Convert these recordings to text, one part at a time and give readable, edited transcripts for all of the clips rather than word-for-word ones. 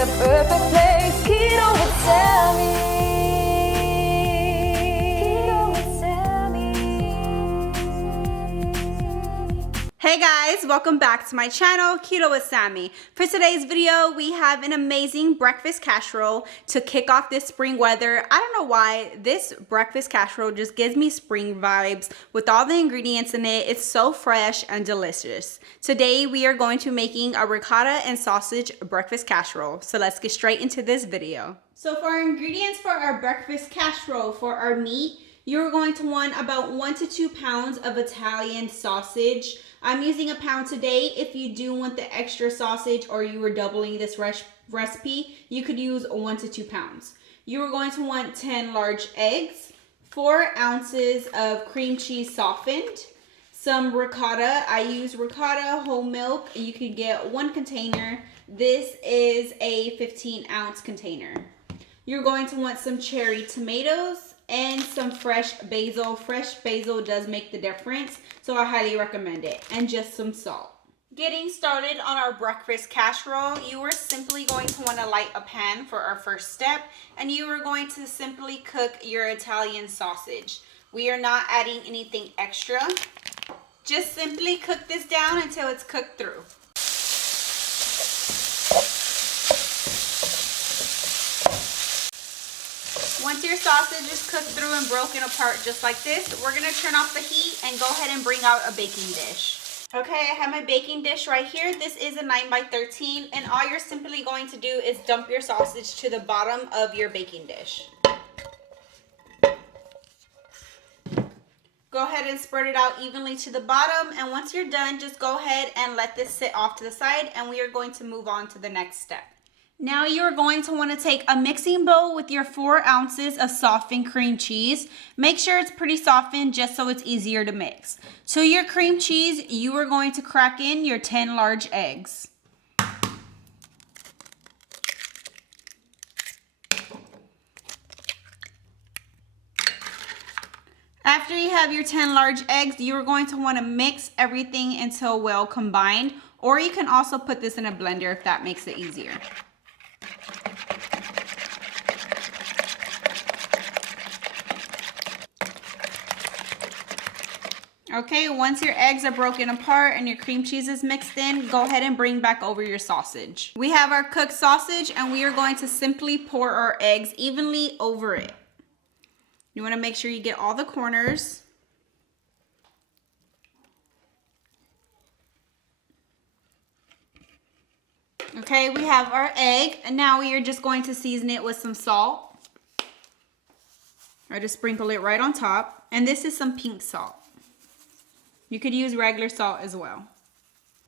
the perfect place. Keto with Sammy. Keto with Sammy. Hey guys, welcome back to my channel, Keto with Sammy. For today's video, we have an amazing breakfast casserole to kick off this spring weather. I don't know why, this breakfast casserole just gives me spring vibes with all the ingredients in it. It's so fresh and delicious. Today, we are going to be making a ricotta and sausage breakfast casserole. So let's get straight into this video. So for our ingredients for our breakfast casserole, for our meat, you're going to want about 1 to 2 pounds of Italian sausage. I'm using a pound today. If you do want the extra sausage or you were doubling this recipe, you could use 1 to 2 pounds. You are going to want 10 large eggs, 4 ounces of cream cheese softened, some ricotta. I use ricotta whole milk. You can get 1 container. This is a 15-ounce container. You're going to want some cherry tomatoes and some fresh basil. Fresh basil does make the difference, so I highly recommend it. And just some salt. Getting started on our breakfast casserole, you are simply going to want to light a pan for our first step, and you are going to simply cook your Italian sausage. We are not adding anything extra. Just simply cook this down until it's cooked through. Once your sausage is cooked through and broken apart just like this, we're gonna turn off the heat and go ahead and bring out a baking dish. Okay, I have my baking dish right here. This is a 9 by 13, and all you're simply going to do is dump your sausage to the bottom of your baking dish. Go ahead and spread it out evenly to the bottom, and once you're done, just go ahead and let this sit off to the side, and we are going to move on to the next step. Now you're going to want to take a mixing bowl with your 4 ounces of softened cream cheese. Make sure it's pretty softened just so it's easier to mix. To your cream cheese, you are going to crack in your 10 large eggs. After you have your 10 large eggs, you are going to want to mix everything until well combined, or you can also put this in a blender if that makes it easier. Okay, once your eggs are broken apart and your cream cheese is mixed in, go ahead and bring back over your sausage. We have our cooked sausage, and we are going to simply pour our eggs evenly over it. You want to make sure you get all the corners. Okay, we have our egg, and now we are just going to season it with some salt. I just sprinkle it right on top, and this is some pink salt. You could use regular salt as well.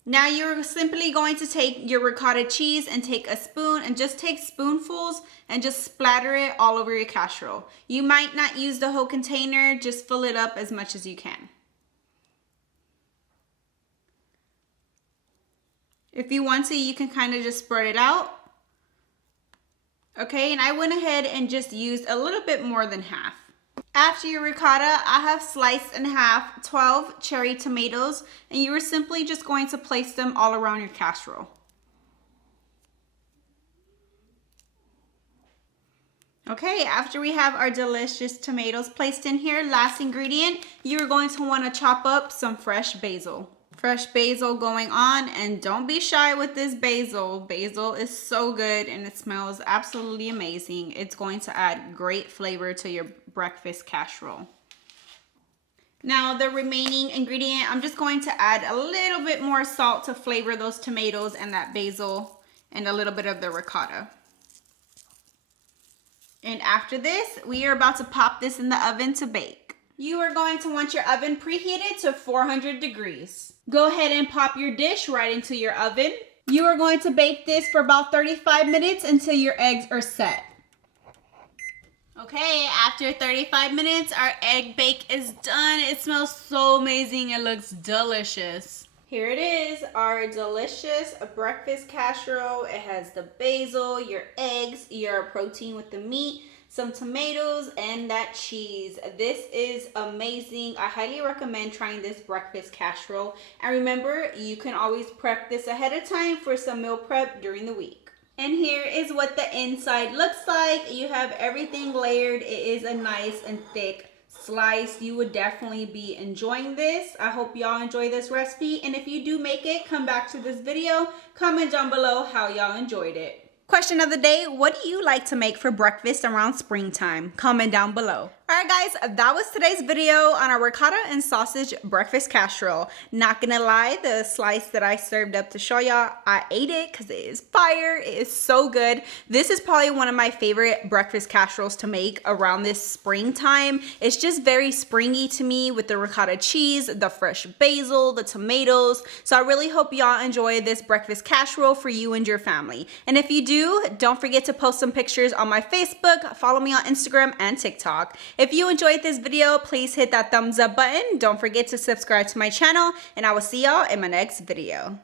Now you're simply going to take your ricotta cheese and take a spoon and just take spoonfuls and just splatter it all over your casserole. You might not use the whole container, just fill it up as much as you can. If you want to, you can kind of just spread it out. Okay, and I went ahead and just used a little bit more than half. After your ricotta, I have sliced in half 12 cherry tomatoes, and you are simply just going to place them all around your casserole. Okay, after we have our delicious tomatoes placed in here, last ingredient, you're going to want to chop up some fresh basil. Fresh basil going on, and don't be shy with this basil. Basil is so good and it smells absolutely amazing. It's going to add great flavor to your breakfast casserole. Now the remaining ingredient, I'm just going to add a little bit more salt to flavor those tomatoes and that basil and a little bit of the ricotta. And after this, we are about to pop this in the oven to bake. You are going to want your oven preheated to 400 degrees. Go ahead and pop your dish right into your oven. You are going to bake this for about 35 minutes until your eggs are set. Okay, after 35 minutes, our egg bake is done. It smells so amazing. It looks delicious. Here it is, our delicious breakfast casserole. It has the basil, your eggs, your protein with the meat, some tomatoes, and that cheese. This is amazing. I highly recommend trying this breakfast casserole. And remember, you can always prep this ahead of time for some meal prep during the week. And here is what the inside looks like. You have everything layered. It is a nice and thick slice. You would definitely be enjoying this. I hope y'all enjoy this recipe. And if you do make it, come back to this video. Comment down below how y'all enjoyed it. Question of the day, what do you like to make for breakfast around springtime? Comment down below. Alright guys, that was today's video on our ricotta and sausage breakfast casserole. Not gonna lie, the slice that I served up to show y'all, I ate it because it is fire. It is so good. This is probably one of my favorite breakfast casseroles to make around this springtime. It's just very springy to me with the ricotta cheese, the fresh basil, the tomatoes. So I really hope y'all enjoy this breakfast casserole for you and your family. And if you do, don't forget to post some pictures on my Facebook, follow me on Instagram and TikTok. If you enjoyed this video, please hit that thumbs up button. Don't forget to subscribe to my channel, and I will see y'all in my next video.